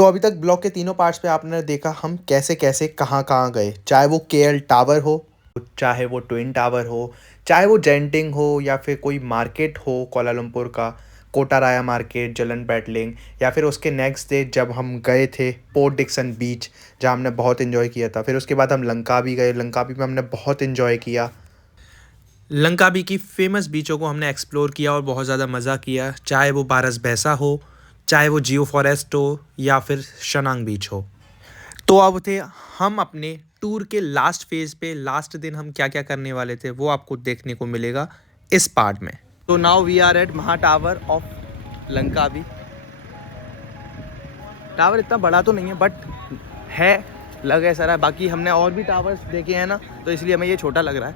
तो अभी तक ब्लॉग के तीनों पार्ट्स पे आपने देखा हम कैसे कैसे कहाँ कहाँ गए, चाहे वो केएल टावर हो, चाहे वो ट्विन टावर हो, चाहे वो जेंटिंग हो, या फिर कोई मार्केट हो कोलालमपुर का कोटाराया मार्केट, जलन बैटलिंग, या फिर उसके नेक्स्ट डे जब हम गए थे पोर्ट डिक्सन बीच जहाँ हमने बहुत इन्जॉय किया था। फिर उसके बाद हम लंकावी गए, लंकावी में हमने बहुत इन्जॉय किया। लंकावी की फेमस बीचों को हमने एक्सप्लोर किया और बहुत ज़्यादा मज़ा किया, चाहे वो बारस भैसा हो, चाहे वो जियो फॉरेस्ट हो, या फिर शनांग बीच हो। तो अब थे हम अपने टूर के लास्ट फेज पे। लास्ट दिन हम क्या क्या करने वाले थे वो आपको देखने को मिलेगा इस पार्ट में। तो नाउ वी आर एट महा टावर ऑफ लंकावी। टावर इतना बड़ा तो नहीं है बट है, लग ऐसा रहा है। बाकी हमने और भी टावर्स देखे हैं ना, तो इसलिए हमें ये छोटा लग रहा है,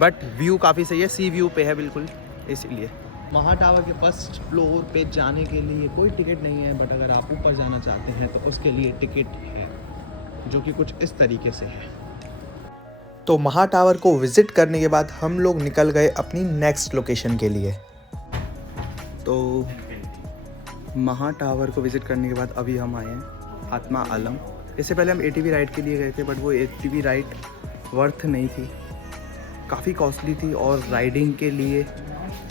बट व्यू काफ़ी सही है, सी व्यू पे है बिल्कुल, इसीलिए। महा टावर के फर्स्ट फ्लोर पे जाने के लिए कोई टिकट नहीं है, बट अगर आप ऊपर जाना चाहते हैं तो उसके लिए टिकट है, जो कि कुछ इस तरीके से है। तो महा टावर को विज़िट करने के बाद हम लोग निकल गए अपनी नेक्स्ट लोकेशन के लिए। तो महा टावर को विज़िट करने के बाद अभी हम आए हैं आत्मा आलम। इससे पहले हम एटीवी राइड के लिए गए थे, बट वो एटीवी राइड वर्थ नहीं थी, काफ़ी कॉस्टली थी, और राइडिंग के लिए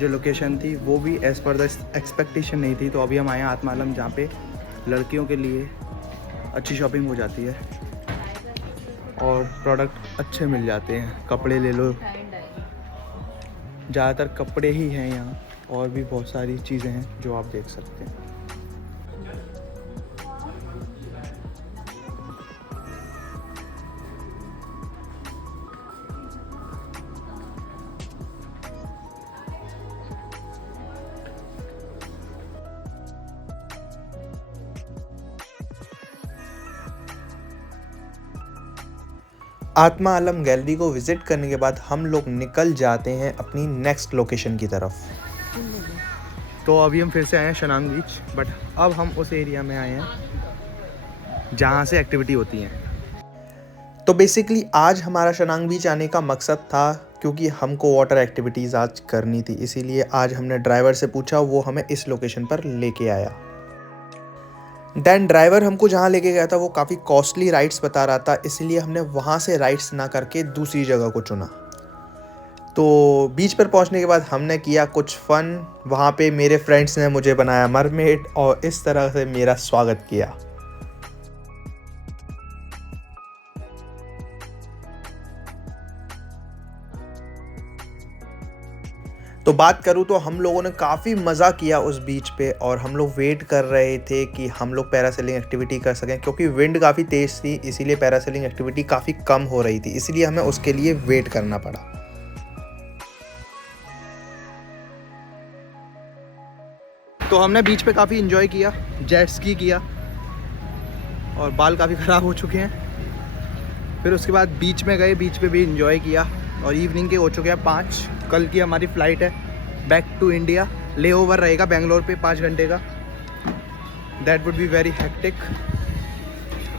जो लोकेशन थी वो भी एज़ पर द एक्सपेक्टेशन नहीं थी। तो अभी हम आए हैं आत्मा आलम, जहाँ पे लड़कियों के लिए अच्छी शॉपिंग हो जाती है और प्रोडक्ट अच्छे मिल जाते हैं। कपड़े ले लो, ज़्यादातर कपड़े ही हैं यहाँ, और भी बहुत सारी चीज़ें हैं जो आप देख सकते हैं। आत्मा आलम गैलरी को विज़िट करने के बाद हम लोग निकल जाते हैं अपनी नेक्स्ट लोकेशन की तरफ। तो अभी हम फिर से आए हैं शनांग बीच, बट अब हम उस एरिया में आए हैं जहाँ से एक्टिविटी होती हैं। तो बेसिकली आज हमारा शनांग बीच आने का मकसद था क्योंकि हमको वाटर एक्टिविटीज़ आज करनी थी, इसीलिए आज हमने ड्राइवर से पूछा, वो हमें इस लोकेशन पर लेके आया। दैन ड्राइवर हमको जहाँ लेके गया था वो काफ़ी कॉस्टली राइड्स बता रहा था, इसलिए हमने वहाँ से राइड्स ना करके दूसरी जगह को चुना। तो बीच पर पहुँचने के बाद हमने किया कुछ फ़न। वहाँ पे मेरे फ्रेंड्स ने मुझे बनाया मरमेड और इस तरह से मेरा स्वागत किया। तो बात करूँ तो हम लोगों ने काफ़ी मज़ा किया उस बीच पे, और हम लोग वेट कर रहे थे कि हम लोग पैरासेलिंग एक्टिविटी कर सकें, क्योंकि विंड काफ़ी तेज़ थी, इसीलिए पैरासेलिंग एक्टिविटी काफ़ी कम हो रही थी, इसीलिए हमें उसके लिए वेट करना पड़ा। तो हमने बीच पे काफ़ी इन्जॉय किया, जेट स्की किया, और बाल काफ़ी ख़राब हो चुके हैं। फिर उसके बाद बीच में गए, बीच पे भी इन्जॉय किया, और इवनिंग के हो चुके हैं 5। कल की हमारी फ़्लाइट है बैक टू इंडिया। ले ओवर रहेगा बेंगलोर पे 5 घंटे का। That would be very hectic.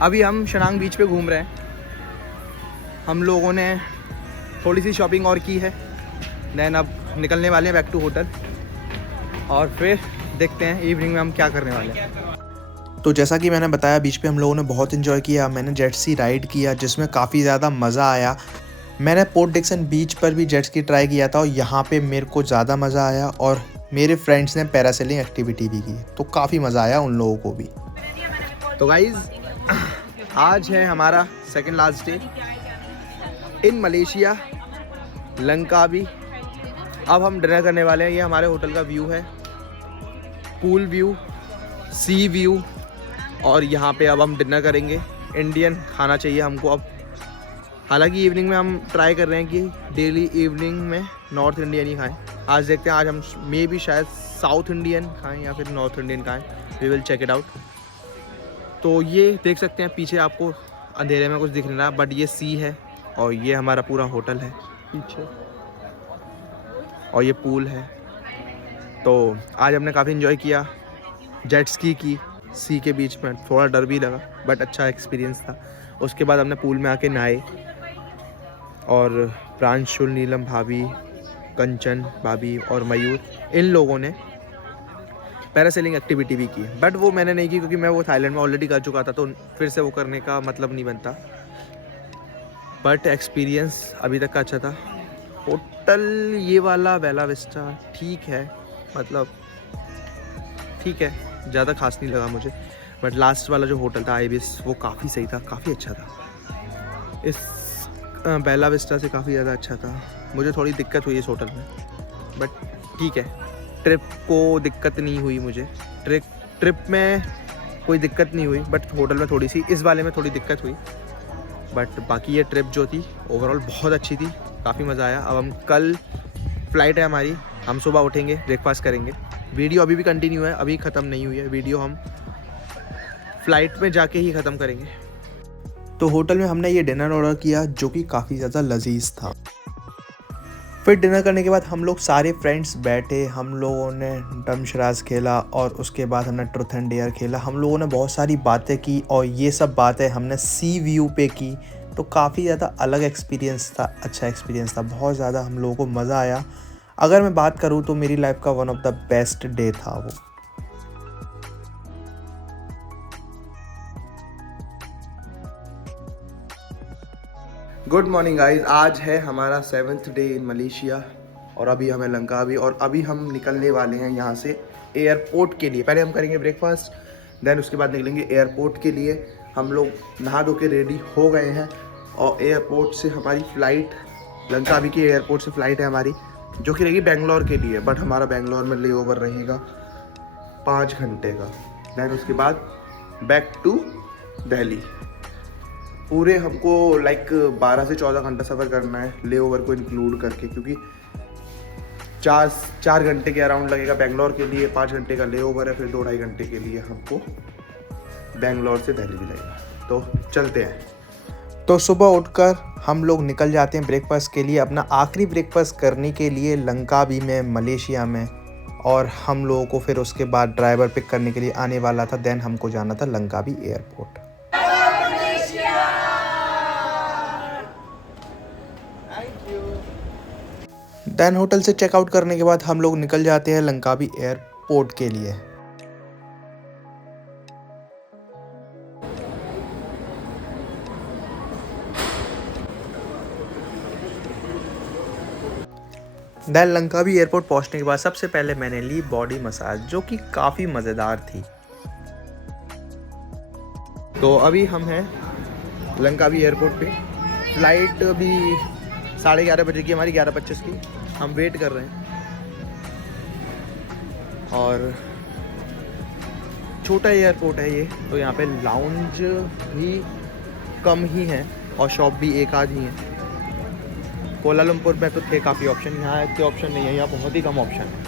अभी हम शनांग बीच पे घूम रहे हैं। हम लोगों ने थोड़ी सी शॉपिंग और की है, देन अब निकलने वाले हैं बैक टू होटल, और फिर देखते हैं इवनिंग में हम क्या करने वाले हैं। तो जैसा कि मैंने बताया, बीच पे हम लोगों ने बहुत इन्जॉय किया। मैंने जेट स्की राइड किया जिसमें काफ़ी ज़्यादा मज़ा आया। मैंने पोर्ट डिक्सन बीच पर भी जेट स्की ट्राई किया था और यहाँ पे मेरे को ज़्यादा मज़ा आया, और मेरे फ्रेंड्स ने पैरासेलिंग एक्टिविटी भी की, तो काफ़ी मज़ा आया उन लोगों को भी। तो गाइज़, आज है हमारा second last day in Malaysia, Langkawi. अब हम डिनर करने वाले हैं। ये हमारे होटल का व्यू है, पूल व्यू, सी व्यू, और यहाँ पे अब हम डिनर करेंगे। इंडियन खाना चाहिए हमको अब। हालांकि इवनिंग में हम ट्राई कर रहे हैं कि डेली इवनिंग में नॉर्थ इंडियन ही खाएं। आज देखते हैं, आज हम मे भी शायद साउथ इंडियन खाएं या फिर नॉर्थ इंडियन खाएं। We will check it out. तो ये देख सकते हैं पीछे, आपको अंधेरे में कुछ दिख नहीं रहा, बट ये सी है, और ये हमारा पूरा होटल है पीछे, और ये पूल है। तो आज हमने काफ़ी इन्जॉय किया, जेट स्की की सी के बीच में। थोड़ा डर भी लगा, बट अच्छा एक्सपीरियंस था। उसके बाद हमने पूल में आके नहाए, और प्रांशुल, नीलम भाभी, कंचन भाभी और मयूर, इन लोगों ने पैरासेलिंग एक्टिविटी भी की, बट वो मैंने नहीं की क्योंकि मैं वो थाईलैंड में ऑलरेडी कर चुका था, तो फिर से वो करने का मतलब नहीं बनता। बट एक्सपीरियंस अभी तक का अच्छा था। होटल ये वाला बेला विस्टा ठीक है, मतलब ठीक है, ज़्यादा खास नहीं लगा मुझे। बट लास्ट वाला जो होटल था आइबिस, वो काफ़ी सही था, काफ़ी अच्छा था। इस बेला विस्टा से काफ़ी ज़्यादा अच्छा था। मुझे थोड़ी दिक्कत हुई इस होटल में, बट ठीक है, ट्रिप को दिक्कत नहीं हुई मुझे। ट्रिप में कोई दिक्कत नहीं हुई, बट होटल में थोड़ी सी, इस वाले में थोड़ी दिक्कत हुई। बट बाकी ये ट्रिप जो थी ओवरऑल बहुत अच्छी थी, काफ़ी मज़ा आया। अब हम कल फ़्लाइट है हमारी, हम सुबह उठेंगे, ब्रेकफास्ट करेंगे। वीडियो अभी भी कंटिन्यू है, अभी ख़त्म नहीं हुई है वीडियो, हम फ़्लाइट में जाके ही ख़त्म करेंगे। तो होटल में हमने ये डिनर ऑर्डर किया जो कि काफ़ी ज़्यादा लजीज था। फिर डिनर करने के बाद हम लोग सारे फ्रेंड्स बैठे, हम लोगों ने डमशराज खेला और उसके बाद हमने ट्रुथ एंड डेयर खेला। हम लोगों ने बहुत सारी बातें की और ये सब बातें हमने सी व्यू पे की, तो काफ़ी ज़्यादा अलग एक्सपीरियंस था, अच्छा एक्सपीरियंस था, बहुत ज़्यादा हम लोगों को मज़ा आया। अगर मैं बात करूँ तो मेरी लाइफ का one of the best day था वो। गुड मॉर्निंग गाइस, आज है हमारा 7th डे इन मलेशिया और अभी हमें लंकावी, और अभी हम निकलने वाले हैं यहाँ से एयरपोर्ट के लिए। पहले हम करेंगे ब्रेकफास्ट, देन उसके बाद निकलेंगे एयरपोर्ट के लिए। हम लोग नहा धो के रेडी हो गए हैं और एयरपोर्ट से हमारी फ़्लाइट, लंकावी की एयरपोर्ट से फ़्लाइट है हमारी जो कि रहेगी बेंगलोर के लिए। बट हमारा बेंगलोर में ले ओवर रहेगा 5 घंटे का, देन उसके बाद बैक टू दिल्ली। पूरे हमको लाइक 12 से 14 घंटा सफ़र करना है ले ओवर को इंक्लूड करके, क्योंकि 4 घंटे के अराउंड लगेगा बेंगलोर के लिए, 5 घंटे का ले ओवर है, फिर 2-2.5 घंटे के लिए हमको बेंगलोर से दिल्ली भी लगेगा। तो चलते हैं। तो सुबह उठकर हम लोग निकल जाते हैं ब्रेकफास्ट के लिए, अपना आखिरी ब्रेकफास्ट करने के लिए लंकावी में, मलेशिया में। और हम लोगों को फिर उसके बाद ड्राइवर पिक करने के लिए आने वाला था, देन हमको जाना था लंकावी एयरपोर्ट। देन होटल से चेकआउट करने के बाद हम लोग निकल जाते हैं लंकावी एयरपोर्ट के लिए। देन लंकावी एयरपोर्ट पहुंचने के बाद सबसे पहले मैंने ली बॉडी मसाज, जो कि काफ़ी मज़ेदार थी। तो अभी हम हैं लंकावी एयरपोर्ट पे। फ़्लाइट अभी 11:30 बजे की, हमारी 11:25 की। हम वेट कर रहे हैं और छोटा एयरपोर्ट है ये, तो यहाँ पे लाउंज भी कम ही है और शॉप भी एक आध ही है। कोलालमपुर में तो थे काफ़ी ऑप्शन, यहाँ इतने ऑप्शन नहीं है, यहाँ बहुत ही कम ऑप्शन है।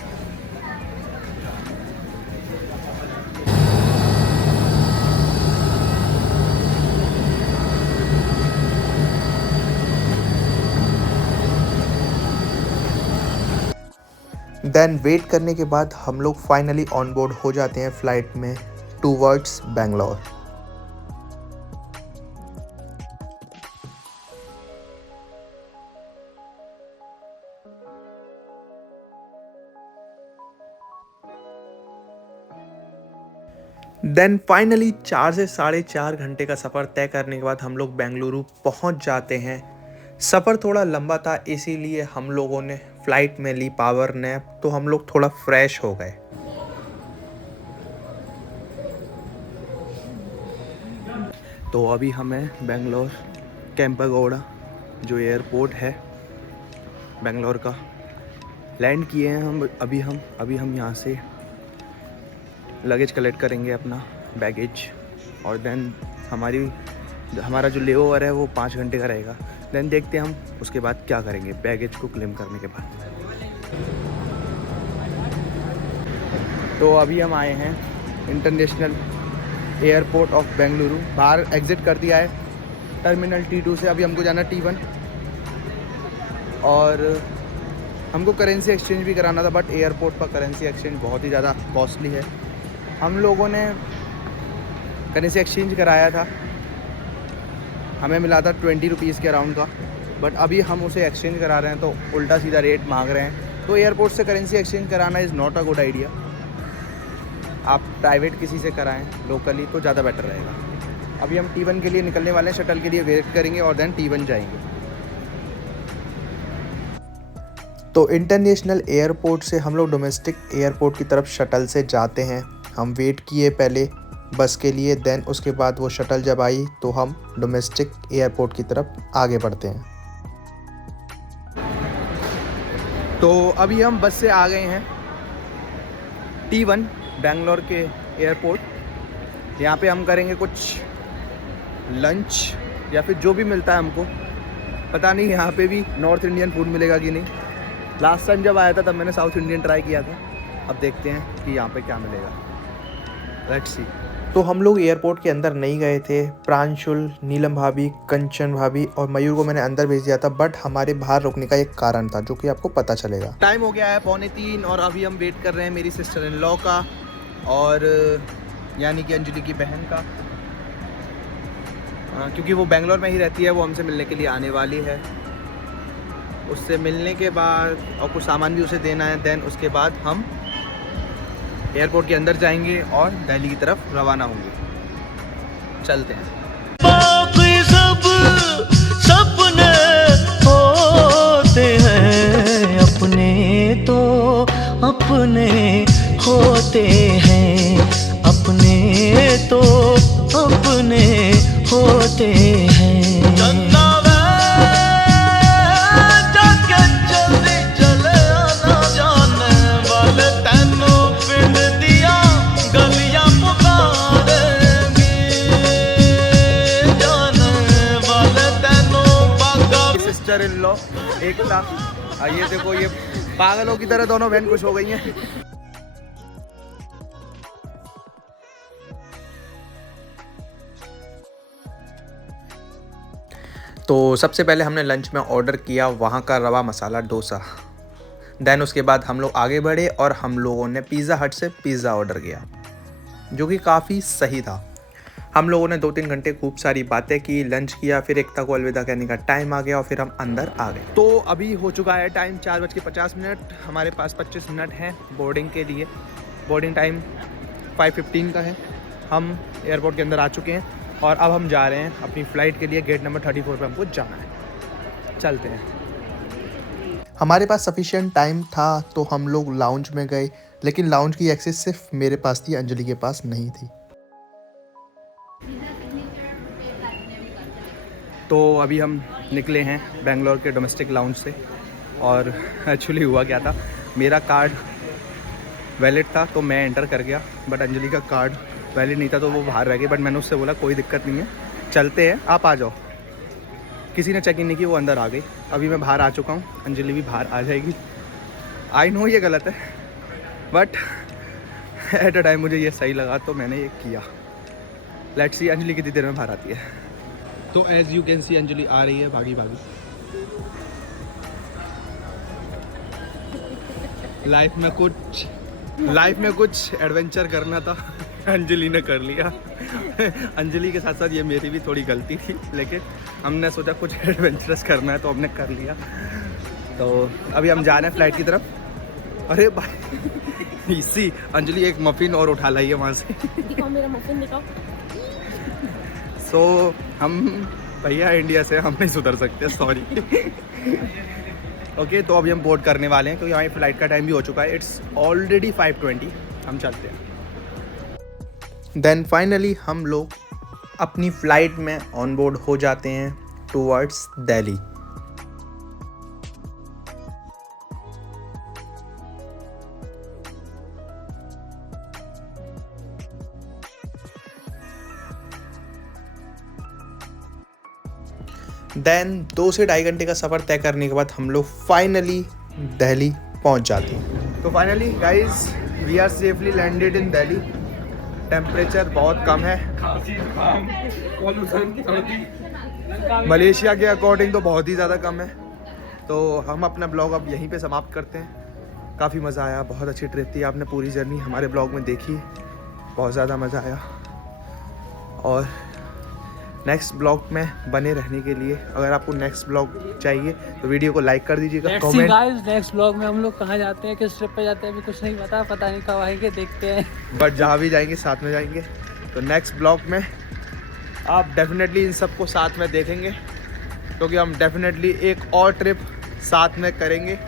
देन वेट करने के बाद हम लोग फाइनली ऑन बोर्ड हो जाते हैं फ़्लाइट में टूवर्ड्स बेंगलोर। देन फाइनली 4 से 4.5 घंटे का सफ़र तय करने के बाद हम लोग बेंगलुरु पहुंच जाते हैं। सफ़र थोड़ा लंबा था, इसीलिए हम लोगों ने फ़्लाइट में ली पावर नैप, तो हम लोग थोड़ा फ्रेश हो गए। तो अभी हमें बेंगलोर केंपेगौड़ा जो एयरपोर्ट है बेंगलोर का, लैंड किए हैं हम। अभी हम यहाँ से लगेज कलेक्ट करेंगे, अपना बैगेज, और देन हमारा जो ले ओवर है वो 5 घंटे का रहेगा। देन देखते हैं हम उसके बाद क्या करेंगे बैगेज को क्लेम करने के बाद। तो अभी हम आए हैं इंटरनेशनल एयरपोर्ट ऑफ बेंगलुरु। बाहर एग्ज़िट कर दिया है टर्मिनल T2 से। अभी हमको जाना T1 और हमको करेंसी एक्सचेंज भी कराना था, बट एयरपोर्ट पर करेंसी एक्सचेंज बहुत ही ज़्यादा कॉस्टली है। हम लोगों ने करेंसी एक्सचेंज कराया था, हमें मिला था 20 रुपीज़ के अराउंड का, बट अभी हम उसे एक्सचेंज करा रहे हैं तो उल्टा सीधा रेट मांग रहे हैं। तो एयरपोर्ट से करेंसी एक्सचेंज कराना is not a good idea. आप प्राइवेट किसी से कराएं लोकली तो ज़्यादा बेटर रहेगा। अभी हम T1 के लिए निकलने वाले हैं, शटल के लिए वेट करेंगे और देन T1 जाएंगे। तो इंटरनेशनल एयरपोर्ट से हम लोग डोमेस्टिक एयरपोर्ट की तरफ शटल से जाते हैं। हम वेट किए पहले बस के लिए, देन उसके बाद वो शटल जब आई तो हम डोमेस्टिक एयरपोर्ट की तरफ आगे बढ़ते हैं। तो अभी हम बस से आ गए हैं T1 बेंगलोर के एयरपोर्ट। यहाँ पे हम करेंगे कुछ लंच या फिर जो भी मिलता है हमको, पता नहीं यहाँ पे भी नॉर्थ इंडियन फूड मिलेगा कि नहीं। लास्ट टाइम जब आया था तब मैंने साउथ इंडियन ट्राई किया था, अब देखते हैं कि यहाँ पे क्या मिलेगा। Let's see. तो हम लोग एयरपोर्ट के अंदर नहीं गए थे। प्रांशुल, नीलम भाभी, कंचन भाभी और मयूर को मैंने अंदर भेज दिया था, बट हमारे बाहर रुकने का एक कारण था जो कि आपको पता चलेगा। टाइम हो गया है 2:45 और अभी हम वेट कर रहे हैं मेरी सिस्टर इन लॉ का और यानी कि अंजलि की बहन का, क्योंकि वो बेंगलोर में ही रहती है। वो हमसे मिलने के लिए आने वाली है। उससे मिलने के बाद और कुछ सामान भी उसे देना है, देन उसके बाद हम एयरपोर्ट के अंदर जाएंगे और दिल्ली की तरफ रवाना होंगे। चलते हैं। बाकी सब सपने होते हैं, अपने तो अपने होते हैं, अपने तो अपने होते हैं। इन लॉ एकता, ये देखो ये पागलों की तरह दोनों बहन खुश हो गई हैं। तो सबसे पहले हमने लंच में ऑर्डर किया वहाँ का रवा मसाला डोसा। देन उसके बाद हम लोग आगे बढ़े और हम लोगों ने पिज़्ज़ा हट से पिज़्ज़ा ऑर्डर किया जो कि काफ़ी सही था। हम लोगों ने 2-3 घंटे खूब सारी बातें की, लंच किया, फिर एकता को अलविदा कहने का टाइम आ गया और फिर हम अंदर आ गए। तो अभी हो चुका है टाइम 4:50। हमारे पास 25 मिनट हैं बोर्डिंग के लिए। बोर्डिंग टाइम 5:15 का है। हम एयरपोर्ट के अंदर आ चुके हैं और अब हम जा रहे हैं अपनी फ़्लाइट के लिए। गेट नंबर 34 पर हमको जाना है। चलते हैं। हमारे पास सफिशिएंट टाइम था तो हम लोग लाउंज में गए, लेकिन लाउंज की एक्सेस सिर्फ मेरे पास थी, अंजलि के पास नहीं थी। तो अभी हम निकले हैं बेंगलोर के डोमेस्टिक लाउंज से और एक्चुअली हुआ क्या था, मेरा कार्ड वैलिड था तो मैं एंटर कर गया, बट अंजलि का कार्ड वैलिड नहीं था तो वो बाहर रह गई। बट मैंने उससे बोला कोई दिक्कत नहीं है, चलते हैं, आप आ जाओ। किसी ने चेक इन नहीं की, वो अंदर आ गई। अभी मैं बाहर आ चुका हूँ, अंजलि भी बाहर आ जाएगी। आई नो ये गलत है, बट एट अ टाइम मुझे ये सही लगा तो मैंने ये किया। लेट्स सी अंजलि कितनी देर में बाहर आती है। तो as you can see Anjali आ रही है भागी भागी। लाइफ में कुछ एडवेंचर करना था, अंजलि ने कर लिया। अंजलि के साथ साथ ये मेरी भी थोड़ी गलती थी, लेकिन हमने सोचा कुछ एडवेंचरस करना है तो हमने कर लिया। तो अभी हम जा रहे हैं फ्लाइट की तरफ। अरे भाई इसी अंजलि एक मफिन और उठा लाई है वहाँ से। दिखाओ मेरा मफिन दिखाओ। सो हम भैया इंडिया से हम नहीं सुधर सकते, सॉरी। ओके, तो अभी हम बोर्ड करने वाले हैं क्योंकि हमारी फ़्लाइट का टाइम भी हो चुका है। It's already 5:20। हम चलते हैं। देन फाइनली हम लोग अपनी फ़्लाइट में ऑन बोर्ड हो जाते हैं टूवर्ड्स दिल्ली। देन 2 से 2.5 घंटे का सफ़र तय करने के बाद हम लोग फाइनली दिल्ली पहुंच जाते हैं। तो finally guys we are safely landed in Delhi. Temperature बहुत कम है, मलेशिया के अकॉर्डिंग तो बहुत ही ज़्यादा कम है। तो हम अपना ब्लॉग अब यहीं पे समाप्त करते हैं। काफ़ी मज़ा आया, बहुत अच्छी ट्रिप थी। आपने पूरी जर्नी हमारे ब्लॉग में देखी, बहुत ज़्यादा मज़ा आया। और नेक्स्ट ब्लॉग में बने रहने के लिए, अगर आपको नेक्स्ट ब्लॉग चाहिए तो वीडियो को लाइक कर दीजिएगा, कमेंट। नेक्स्ट ब्लॉग में हम लोग कहाँ जाते हैं, किस ट्रिप पे जाते हैं, अभी कुछ नहीं पता नहीं कब आएंगे, देखते हैं। बट जहाँ भी जाएंगे साथ में जाएंगे। तो नेक्स्ट ब्लॉग में आप डेफिनेटली इन सबको साथ में देखेंगे, क्योंकि हम डेफिनेटली एक और ट्रिप साथ में करेंगे।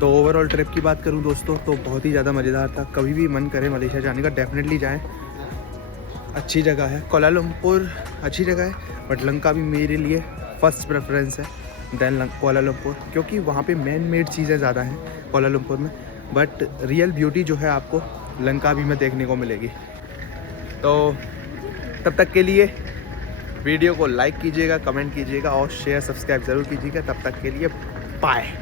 तो ओवरऑल ट्रिप की बात करूं दोस्तों तो बहुत ही ज़्यादा मज़ेदार था। कभी भी मन करे मलेशिया जाने का डेफिनेटली जाएं, अच्छी जगह है। कोलालमपुर अच्छी जगह है, बट लंका भी मेरे लिए फर्स्ट प्रेफरेंस है देन कोलालमपुर, क्योंकि वहाँ पे मैन मेड चीज़ें ज़्यादा हैं कोलालमपुर में, बट रियल ब्यूटी जो है आपको लंका भी में देखने को मिलेगी। तो तब तक के लिए वीडियो को लाइक कीजिएगा, कमेंट कीजिएगा और शेयर सब्सक्राइब ज़रूर कीजिएगा। तब तक के लिए बाय।